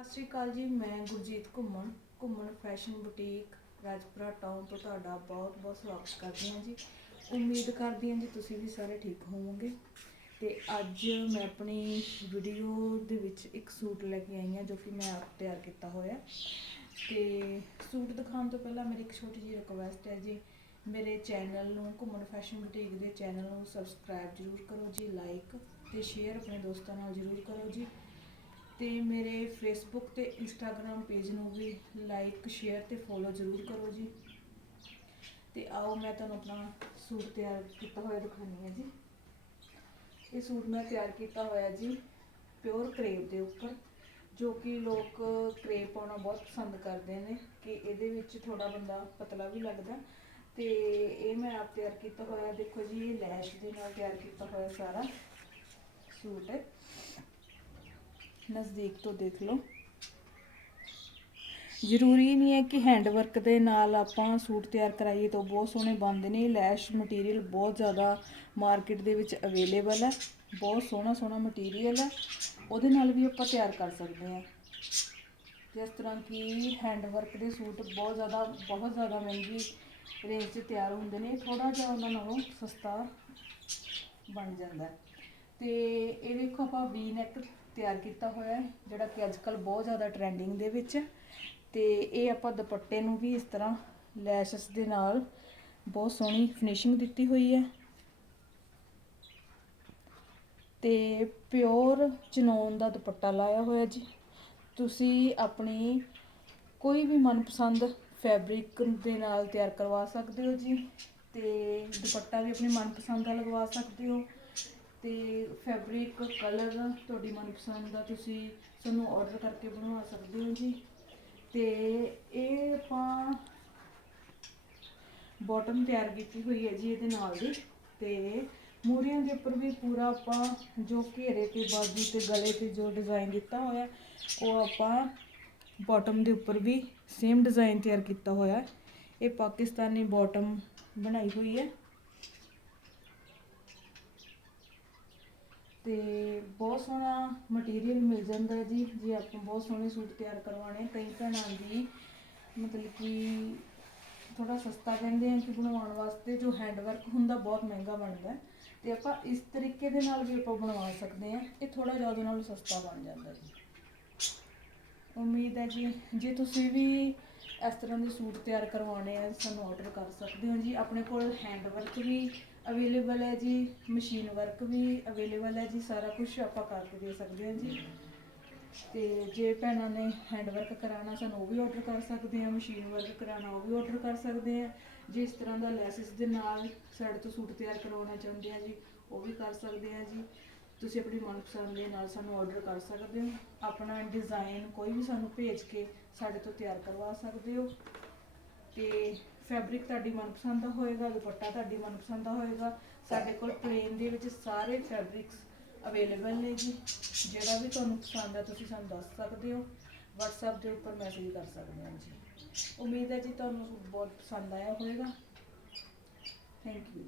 ਸਤਿ ਸ਼੍ਰੀ ਅਕਾਲ ਜੀ, ਮੈਂ ਗੁਰਜੀਤ ਘੁੰਮਣ ਘੁੰਮਣ ਫੈਸ਼ਨ ਬੁਟੀਕ ਰਾਜਪੁਰਾ ਟਾਊਨ ਤੋਂ ਤੁਹਾਡਾ ਬਹੁਤ ਬਹੁਤ ਸਵਾਗਤ ਕਰਦੀ ਹਾਂ ਜੀ। ਉਮੀਦ ਕਰਦੀ ਹਾਂ ਜੀ ਤੁਸੀਂ ਵੀ ਸਾਰੇ ਠੀਕ ਹੋਵੋਗੇ। ਤੇ ਅੱਜ ਮੈਂ ਆਪਣੀ ਵੀਡੀਓ ਦੇ ਵਿੱਚ ਇੱਕ ਸੂਟ ਲੈ ਕੇ ਆਈ ਹਾਂ ਜੋ ਕਿ ਮੈਂ ਆਪ ਤਿਆਰ ਕੀਤਾ ਹੋਇਆ। ਤੇ ਸੂਟ ਦਿਖਾਉਣ ਤੋਂ ਪਹਿਲਾਂ ਮੇਰੀ ਇੱਕ ਛੋਟੀ ਜਿਹੀ ਰਿਕੁਐਸਟ ਹੈ ਜੀ, ਮੇਰੇ ਚੈਨਲ ਨੂੰ, ਘੁੰਮਣ ਫੈਸ਼ਨ ਬੁਟੀਕ ਦੇ ਚੈਨਲ ਨੂੰ ਸਬਸਕ੍ਰਾਈਬ ਜਰੂਰ ਕਰੋ ਜੀ ਲਾਈਕ ਤੇ ਸ਼ੇਅਰ ਆਪਣੇ ਦੋਸਤਾਂ ਨਾਲ ਜਰੂਰ ਕਰੋ ਜੀ। ਤੇ ਮੇਰੇ ਫੇਸਬੁੱਕ ਤੇ ਇੰਸਟਾਗ੍ਰam ਪੇਜ ਨੂੰ ਵੀ ਲਾਈਕ ਸ਼ੇਅਰ ਤੇ ਫੋਲੋ ਜਰੂਰ ਕਰੋ ਜੀ। ਤੇ ਆਓ ਮੈਂ ਤੁਹਾਨੂੰ ਆਪਣਾ ਸੂਟ ਤਿਆਰ ਕੀਤਾ ਹੋਇਆ ਦਿਖਾਉਂਦੀ ਹਾਂ ਜੀ। ਇਹ ਸੂਟ ਮੈਂ ਤਿਆਰ ਕੀਤਾ ਹੋਇਆ ਜੀ ਪਿਓਰ ਕਰੇਪ ਦੇ ਉੱਪਰ, ਜੋ ਕਿ ਲੋਕ ਕਰੇਪ ਪਾਉਣਾ ਬਹੁਤ ਪਸੰਦ ਕਰਦੇ ਨੇ ਕਿ ਇਹਦੇ ਵਿੱਚ ਥੋੜਾ ਬੰਦਾ ਪਤਲਾ ਵੀ ਲੱਗਦਾ। ਤੇ ਇਹ ਮੈਂ ਆਪ ਤਿਆਰ ਕੀਤਾ ਹੋਇਆ, ਦੇਖੋ ਜੀ, ਇਹ ਲੈਸ਼ ਦੇ ਨਾਲ ਤਿਆਰ ਕੀਤਾ ਹੋਇਆ ਸਾਰਾ ਸੂਟ। ਹੈ ਨਜ਼ਦੀਕ ਤੋਂ ਦੇਖ ਲਓ। ਜ਼ਰੂਰੀ ਨਹੀਂ ਹੈ ਕਿ ਹੈਂਡ ਵਰਕ ਦੇ ਨਾਲ ਆਪਾਂ ਸੂਟ ਤਿਆਰ ਕਰਾਈਏ ਤਾਂ ਬਹੁਤ ਸੋਹਣੇ ਬਣਦੇ ਨੇ। ਲੈਸ਼ ਮਟੀਰੀਅਲ ਬਹੁਤ ਜ਼ਿਆਦਾ ਮਾਰਕੀਟ ਦੇ ਵਿੱਚ ਅਵੇਲੇਬਲ ਹੈ। ਬਹੁਤ ਸੋਹਣਾ ਸੋਹਣਾ ਮਟੀਰੀਅਲ ਹੈ। ਉਹਦੇ ਨਾਲ ਵੀ ਆਪਾਂ ਤਿਆਰ ਕਰ ਸਕਦੇ ਹਾਂ। ਜਿਸ ਤਰ੍ਹਾਂ ਕਿ ਹੈਂਡ ਵਰਕ ਦੇ ਸੂਟ ਬਹੁਤ ਜ਼ਿਆਦਾ ਬਹੁਤ ਜ਼ਿਆਦਾ ਮਹਿੰਗੀ ਰੇਂਜ 'ਚ ਤਿਆਰ ਹੁੰਦੇ ਨੇ। ਥੋੜਾ ਜਿਹਾ ਉਹਨਾਂ ਨਾਲੋਂ ਸਸਤਾ ਬਣ ਜਾਂਦਾ ਹੈ। ਤੇ ਆਪਾਂ ਵੀ ਨੈਕ ਤਿਆਰ ਕੀਤਾ ਹੋਇਆ ਹੈ, ਜਿਹੜਾ ਕਿ ਅੱਜ ਕੱਲ ਬਹੁਤ ਜ਼ਿਆਦਾ ਟ੍ਰੈਂਡਿੰਗ ਦੇ ਵਿੱਚ ਹੈ ਤੇ ਇਹ ਆਪਾਂ ਦੁਪੱਟੇ ਨੂੰ ਵੀ ਇਸ ਤਰ੍ਹਾਂ ਲੈਸ਼ਸ ਦੇ ਨਾਲ ਬਹੁਤ ਸੋਹਣੀ ਫਿਨਿਸ਼ਿੰਗ ਦਿੱਤੀ ਹੋਈ ਹੈ। ਤੇ ਪਿਓਰ ਚਨੋਨ ਦਾ ਦੁਪੱਟਾ ਲਾਇਆ ਹੋਇਆ ਜੀ। ਤੁਸੀਂ ਆਪਣੀ ਕੋਈ ਵੀ ਮਨਪਸੰਦ ਫੈਬਰਿਕ ਦੇ ਨਾਲ ਤਿਆਰ ਕਰਵਾ ਸਕਦੇ ਹੋ ਜੀ ਤੇ ਦੁਪੱਟਾ ਵੀ ਆਪਣੀ ਮਨਪਸੰਦ ਦਾ ਲਗਵਾ ਸਕਦੇ ਹੋ। ਤੇ ਫੈਬਰਿਕ ਕਲਰ ਤੁਹਾਡੀ ਮਨਪਸੰਦ ਦਾ ਤੁਸੀਂ ਸਾਨੂੰ ਔਡਰ ਕਰਕੇ ਬਣਵਾ ਸਕਦੇ ਹੋ ਜੀ। ਅਤੇ ਇਹ ਆਪਾਂ ਬਾਟਮ ਤਿਆਰ ਕੀਤੀ ਹੋਈ ਹੈ ਜੀ ਇਹਦੇ ਨਾਲ ਦੀ। ਤੇ ਮੂਰੀਆਂ ਦੇ ਉੱਪਰ ਵੀ ਪੂਰਾ ਆਪਾਂ ਜੋ ਘੇਰੇ ਤੇ ਬਾਜੂ ਤੇ ਗਲੇ ਤੇ ਜੋ ਡਿਜ਼ਾਈਨ ਦਿੱਤਾ ਹੋਇਆ, ਉਹ ਆਪਾਂ ਬਾਟਮ ਦੇ ਉੱਪਰ ਵੀ ਸੇਮ ਡਿਜ਼ਾਈਨ ਤਿਆਰ ਕੀਤਾ ਹੋਇਆ। ਇਹ ਪਾਕਿਸਤਾਨੀ ਬਾਟਮ ਬਣਾਈ ਹੋਈ ਹੈ। ਤੇ ਬਹੁਤ ਸੋਹਣਾ ਮਟੀਰੀਅਲ ਮਿਲ ਜਾਂਦਾ ਹੈ ਜੀ, ਜੇ ਆਪਾਂ ਬਹੁਤ ਸੋਹਣੇ ਸੂਟ ਤਿਆਰ ਕਰਵਾਉਣੇ, ਕਈ ਭੈਣਾਂ ਦੀ ਮਤਲਬ ਕਿ ਥੋੜਾ ਸਸਤਾ ਕਹਿੰਦੇ ਆ ਕਿ ਬਣਵਾਉਣ ਵਾਸਤੇ ਜੋ ਹੈਂਡ ਵਰਕ ਹੁੰਦਾ, ਬਹੁਤ ਮਹਿੰਗਾ ਬਣਦਾ ਹੈ। ਤੇ ਆਪਾਂ ਇਸ ਤਰੀਕੇ ਦੇ ਨਾਲ ਵੀ ਆਪਾਂ ਬਣਵਾ ਸਕਦੇ ਹਾਂ, ਇਹ ਥੋੜਾ ਜਿਹਾ ਉਹਦੇ ਨਾਲੋਂ ਸਸਤਾ ਬਣ ਜਾਂਦਾ ਜੀ ਉਮੀਦ ਹੈ ਜੀ, ਜੇ ਤੁਸੀਂ ਵੀ ਇਸ ਤਰ੍ਹਾਂ ਦੇ ਸੂਟ ਤਿਆਰ ਕਰਵਾਉਣੇ ਆ, ਸਾਨੂੰ ਆਰਡਰ ਕਰ ਸਕਦੇ ਹੋ ਜੀ। ਆਪਣੇ ਕੋਲ ਹੈਂਡ ਵਰਕ ਵੀ ਅਵੇਲੇਬਲ ਹੈ ਜੀ ਮਸ਼ੀਨ ਵਰਕ ਵੀ ਅਵੇਲੇਬਲ ਹੈ ਜੀ, ਸਾਰਾ ਕੁਝ ਆਪਾਂ ਕਰਕੇ ਦੇ ਸਕਦੇ ਹਾਂ ਜੀ। ਤੇ ਜੇ ਭੈਣਾਂ ਨੇ ਹੈਂਡ ਵਰਕ ਕਰਾਉਣਾ, ਸਾਨੂੰ ਉਹ ਵੀ ਆਰਡਰ ਕਰ ਸਕਦੇ ਆ ਮਸ਼ੀਨ ਵਰਕ ਕਰਾਉਣਾ, ਉਹ ਵੀ ਆਰਡਰ ਕਰ ਸਕਦੇ ਆ ਜੇ ਇਸ ਤਰ੍ਹਾਂ ਦਾ ਲੈਸਿਸ ਦੇ ਨਾਲ ਸਾਡੇ ਤੋਂ ਸੂਟ ਤਿਆਰ ਕਰਵਾਉਣਾ ਚਾਹੁੰਦੇ ਆ ਜੀ, ਉਹ ਵੀ ਕਰ ਸਕਦੇ ਆ ਜੀ। ਤੁਸੀਂ ਆਪਣੀ ਮਨਪਸੰਦ ਦੇ ਨਾਲ ਸਾਨੂੰ ਆਰਡਰ ਕਰ ਸਕਦੇ ਹੋ। ਆਪਣਾ ਡਿਜ਼ਾਈਨ ਕੋਈ ਵੀ ਸਾਨੂੰ ਭੇਜ ਕੇ ਸਾਡੇ ਤੋਂ ਤਿਆਰ ਕਰਵਾ ਸਕਦੇ ਹੋ। ਤੇ ਫੈਬਰਿਕ ਤੁਹਾਡੀ ਮਨਪਸੰਦ ਦਾ ਹੋਏਗਾ, ਦੁਪੱਟਾ ਤੁਹਾਡੀ ਮਨਪਸੰਦ ਦਾ ਹੋਏਗਾ। ਸਾਡੇ ਕੋਲ ਪਲੇਨ ਦੇ ਵਿੱਚ ਸਾਰੇ ਫੈਬਰਿਕਸ ਅਵੇਲੇਬਲ ਨੇ ਜੀ। ਜਿਹੜਾ ਵੀ ਤੁਹਾਨੂੰ ਪਸੰਦ ਹੈ ਤੁਸੀਂ ਸਾਨੂੰ ਦੱਸ ਸਕਦੇ ਹੋ। WhatsApp ਦੇ ਉੱਪਰ ਮੈਸੇਜ ਕਰ ਸਕਦੇ ਹੋ ਜੀ। ਉਮੀਦ ਹੈ ਜੀ ਤੁਹਾਨੂੰ ਬਹੁਤ ਪਸੰਦ ਆਇਆ ਹੋਵੇਗਾ ਥੈਂਕ ਯੂ